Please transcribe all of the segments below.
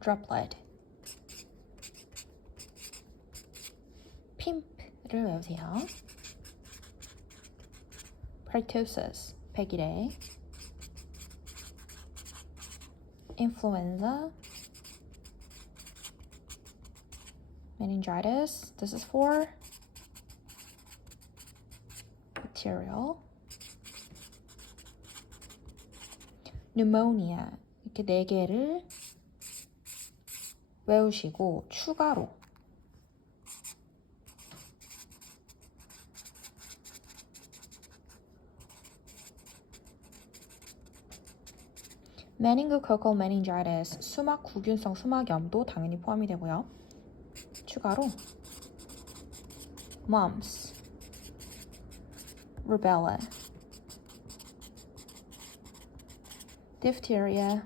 droplet. pimp를 외우세요. pertussis, 백일에. influenza. meningitis. This is for bacterial. pneumonia. 이렇게 네 개를 외우시고 추가로 meningococcal meningitis, 수막 구균성 수막염도 당연히 포함이 되고요. 추가로 mumps, rubella, diphtheria,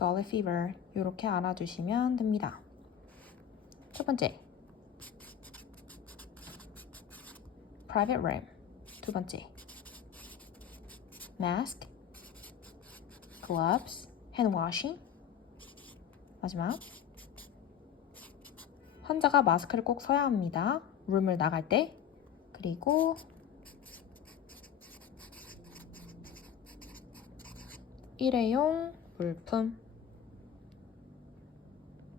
scarlet fever 이렇게 알아두시면 됩니다. 첫 번째. private room. 두 번째. mask, gloves, hand washing. 마지막. 환자가 마스크를 꼭 써야 합니다. 룸을 나갈 때. 그리고 일회용 물품